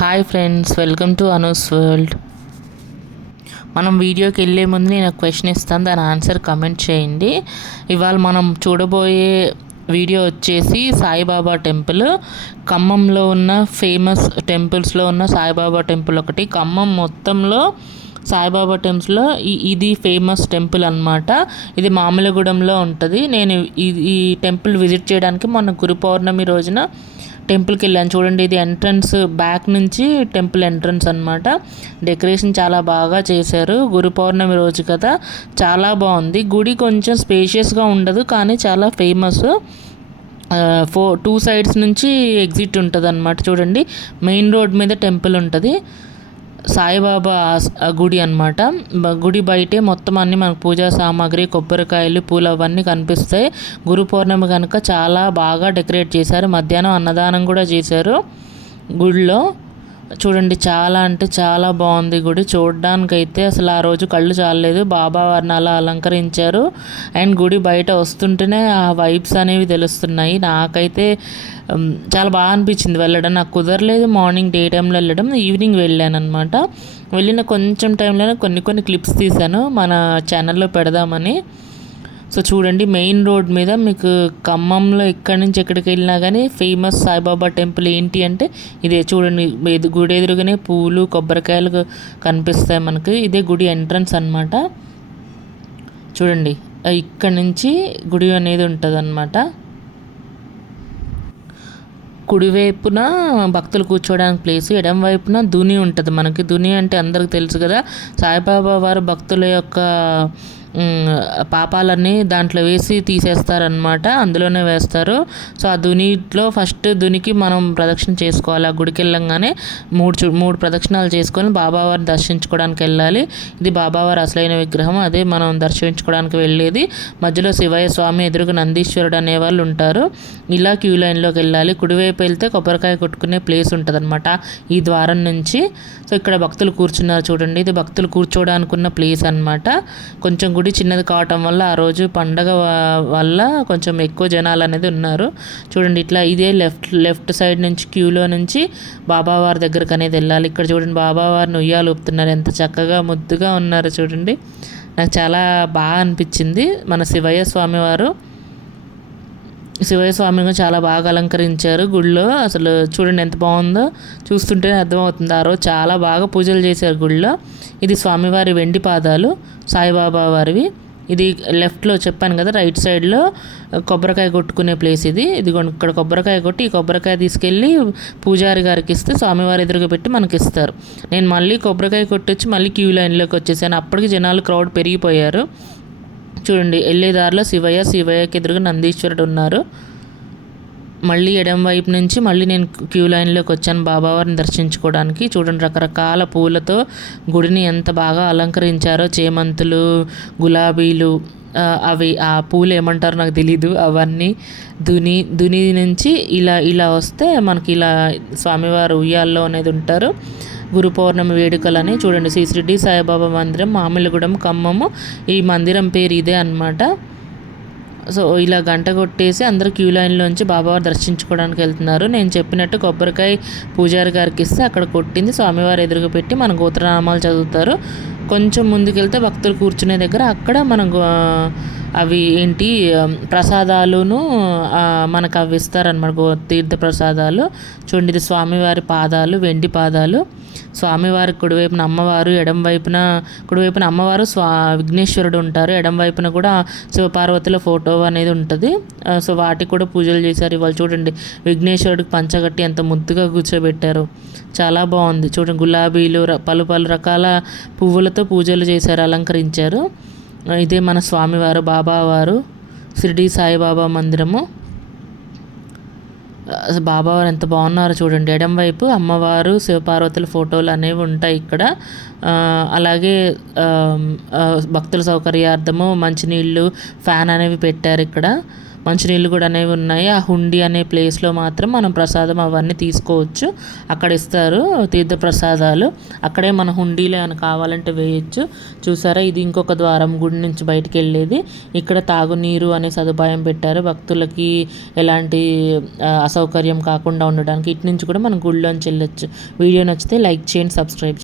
Hi friends welcome to Anu's world మనం వీడియోకి వెళ్ళే ముందు నేను ఒక క్వశ్చన్ ఇస్తాను దాని ఆన్సర్ కమెంట్ చేయండి. ఇవాళ మనం చూడబోయే వీడియో వచ్చేసి సాయిబాబా టెంపుల్. ఖమ్మంలో ఉన్న ఫేమస్ టెంపుల్స్లో ఉన్న సాయిబాబా టెంపుల్ ఒకటి. ఖమ్మం మొత్తంలో సాయిబాబా టెంపుల్స్లో ఇది ఫేమస్ టెంపుల్ అనమాట ఇది మామూలుగూడెంలో ఉంటుంది. నేను ఈ ఈ టెంపుల్ విజిట్ చేయడానికి మొన్న గురు పౌర్ణమి రోజున టెంపుల్కి వెళ్ళాను. చూడండి ఇది ఎంట్రన్స్ బ్యాక్ నుంచి టెంపుల్ ఎంట్రన్స్ అనమాట డెకరేషన్ చాలా బాగా చేశారు. గురు పౌర్ణమి రోజు కదా. చాలా బాగుంది. గుడి కొంచెం స్పేషియస్గా ఉండదు కానీ చాలా ఫేమస్. ఫో టూ సైడ్స్ నుంచి ఎగ్జిట్ ఉంటుంది అనమాట చూడండి మెయిన్ రోడ్ మీద టెంపుల్ ఉంటుంది. సాయిబాబా ఆస్- గుడి అనమాట గుడి బయటే మొత్తం అన్ని మనకు పూజా సామాగ్రి కొబ్బరికాయలు పూలు అవన్నీ కనిపిస్తాయి. గురు పౌర్ణమి కనుక చాలా బాగా డెకరేట్ చేశారు. మధ్యాహ్నం అన్నదానం కూడా చేశారు. గుడిలో చూడండి చాలా అంటే చాలా బాగుంది గుడి. చూడడానికైతే అసలు ఆ రోజు కళ్ళు చాలలేదు బాబా వారిని అలా అలంకరించారు. అండ్ గుడి బయట వస్తుంటేనే ఆ వైబ్స్ అనేవి తెలుస్తున్నాయి. నాకైతే చాలా బాగా అనిపించింది వెళ్ళడం. నాకు కుదరలేదు మార్నింగ్ డే టైంలో వెళ్ళడం. ఈవినింగ్ వెళ్ళాను అనమాట వెళ్ళిన కొంచెం టైంలోనే కొన్ని కొన్ని క్లిప్స్ తీశాను. మన ఛానల్లో పెడదామని. సో చూడండి మెయిన్ రోడ్ మీద మీకు ఖమ్మంలో ఎక్కడి నుంచి ఎక్కడికి వెళ్ళినా కానీ ఫేమస్ సాయిబాబా టెంపుల్ ఏంటి అంటే ఇదే చూడండి ఎదు గుడి ఎదురుగానే పూలు కొబ్బరికాయలు కనిపిస్తాయి మనకి. ఇదే గుడి ఎంట్రన్స్ అన్నమాట. చూడండి ఇక్కడ నుంచి గుడి అనేది ఉంటుంది కుడివైపున భక్తులు కూర్చోవడానికి ప్లేస్ ఎడం వైపున దుని ఉంటుంది మనకి. దుని అంటే అందరికి తెలుసు కదా సాయిబాబా వారు భక్తుల యొక్క పాపాలన్నీ దాంట్లో వేసి తీసేస్తారనమాట అందులోనే వేస్తారు. సో ఆ దునిలో ఫస్ట్ దునికి మనం ప్రదక్షిణ చేసుకోవాలి. ఆ గుడికి వెళ్ళంగానే మూడు చూ మూడు ప్రదక్షిణాలు చేసుకొని బాబావారిని దర్శించుకోవడానికి వెళ్ళాలి. ఇది బాబావారి అసలైన విగ్రహం. అదే మనం దర్శించుకోవడానికి వెళ్ళేది. మధ్యలో శివయ్య స్వామి ఎదురుగా నందీశ్వరుడు అనేవాళ్ళు ఉంటారు. ఇలా క్యూ లైన్లోకి వెళ్ళాలి. కుడివైపు వెళ్తే కొబ్బరికాయ కొట్టుకునే ప్లేస్ ఉంటుంది ఈ ద్వారం నుంచి. సో ఇక్కడ భక్తులు కూర్చున్నారు చూడండి. ఇది భక్తులు కూర్చోవడానికి ఉన్న ప్లేస్ అన్నమాట. కొంచెం గుడి చిన్నది కావటం వల్ల ఆ రోజు పండగ వల్ల కొంచెం ఎక్కువ జనాలు అనేది ఉన్నారు. చూడండి ఇట్లా ఇదే లెఫ్ట్ లెఫ్ట్ సైడ్ నుంచి క్యూలో నుంచి బాబావారి దగ్గరకు అనేది వెళ్ళాలి. ఇక్కడ చూడండి బాబావారిని ఉయ్యాలు ఊపుతున్నారు. ఎంత చక్కగా ముద్దుగా ఉన్నారు చూడండి. నాకు చాలా బాగా అనిపించింది. మన శివయ్య స్వామివారు శివయ్య స్వామిని చాలా బాగా అలంకరించారు గుడిలో అసలు చూడండి ఎంత బాగుందో. చూస్తుంటేనే అర్థమవుతుంది. ఆ రోజు చాలా బాగా పూజలు చేశారు గుడిలో ఇది స్వామివారి వెండి పాదాలు సాయిబాబా వారివి. ఇది లెఫ్ట్లో చెప్పాను కదా రైట్ సైడ్లో కొబ్బరికాయ కొట్టుకునే ప్లేస్ ఇది. ఇది ఇక్కడ కొబ్బరికాయ కొట్టి ఈ కొబ్బరికాయ తీసుకెళ్ళి పూజారి గారికి ఇస్తే స్వామివారి ఎదురుగా పెట్టి మనకి ఇస్తారు. నేను మళ్ళీ కొబ్బరికాయ కొట్టొచ్చి మళ్ళీ క్యూ లైన్లోకి వచ్చేసాను. అప్పటికి జనాలు క్రౌడ్ పెరిగిపోయారు. చూడండి వెళ్ళే దారిలో శివయ్య శివయ్యకి ఎదురుగా నందీశ్వరుడు ఉన్నారు. మళ్ళీ ఎడం వైపు నుంచి మళ్ళీ నేను క్యూ లైన్లోకి వచ్చాను బాబావారిని దర్శించుకోవడానికి. చూడండి రకరకాల పూలతో గుడిని ఎంత బాగా అలంకరించారో చేమంతులు గులాబీలు అవి ఆ పూలు ఏమంటారో నాకు తెలీదు. అవన్నీ దుని దుని నుంచి ఇలా ఇలా వస్తే మనకి ఇలా స్వామివారు ఉయ్యాల్లో అనేది ఉంటారు. గురు పౌర్ణమి వేడుకలని చూడండి. శ్రీ సాయిబాబా మందిరం మామిళ్ళగూడెం ఖమ్మము ఈ మందిరం పేరు ఇదే అన్నమాట. సో ఇలా గంట కొట్టేసి అందరూ క్యూ లైన్లోంచి బాబావారు దర్శించుకోవడానికి వెళ్తున్నారు. నేను చెప్పినట్టు కొబ్బరికాయ పూజారి గారికి ఇస్తే అక్కడ కొట్టింది. స్వామివారు ఎదురుగా పెట్టి మన గోత్రనామాలు చదువుతారు. కొంచెం ముందుకెళ్తే భక్తులు కూర్చునే దగ్గర అక్కడ మనకు అవి ఏంటి ప్రసాదాలును మనకు అవి ఇస్తారనమాట గో తీర్థ ప్రసాదాలు చూడండి ఇది స్వామివారి పాదాలు వెండి పాదాలు. స్వామివారి కుడివైపున అమ్మవారు ఎడం వైపున కుడివైపున అమ్మవారు స్వా విఘ్నేశ్వరుడు ఉంటారు. ఎడం వైపున కూడా శివపార్వతుల ఫోటో అనేది ఉంటుంది. సో వాటికి కూడా పూజలు చేశారు ఇవాళ చూడండి. విఘ్నేశ్వరుడికి పంచగట్టి ఎంత ముద్దుగా కూర్చోబెట్టారు. చాలా బాగుంది. చూడండి గులాబీలు పలు పలు రకాల పువ్వులతో పూజలు చేశారు అలంకరించారు. ఇదే మన స్వామివారు బాబావారు షిరిడి సాయిబాబా మందిరము. బాబావారు ఎంత బాగున్నారో చూడండి. ఎడం వైపు అమ్మవారు శివపార్వతుల ఫోటోలు అనేవి ఉంటాయి ఇక్కడ. అలాగే భక్తుల సౌకర్యార్థము మంచినీళ్ళు ఫ్యాన్ అనేవి పెట్టారు ఇక్కడ. మంచినీళ్ళు కూడా అనేవి ఉన్నాయి. ఆ హుండీ అనే ప్లేస్లో మాత్రం మనం ప్రసాదం అవన్నీ తీసుకోవచ్చు. అక్కడ ఇస్తారు తీర్థ ప్రసాదాలు. అక్కడే మన హుండీలో ఏమైనా కావాలంటే వేయచ్చు. చూసారా? ఇది ఇంకొక ద్వారం గుడి నుంచి బయటికి వెళ్ళేది. ఇక్కడ తాగునీరు అనే సదుపాయం పెట్టారు. భక్తులకి ఎలాంటి అసౌకర్యం కాకుండా ఉండడానికి ఇటు నుంచి కూడా మనం గుళ్ళోంచి వెళ్ళొచ్చు. వీడియో నచ్చితే లైక్ చేయండి సబ్స్క్రైబ్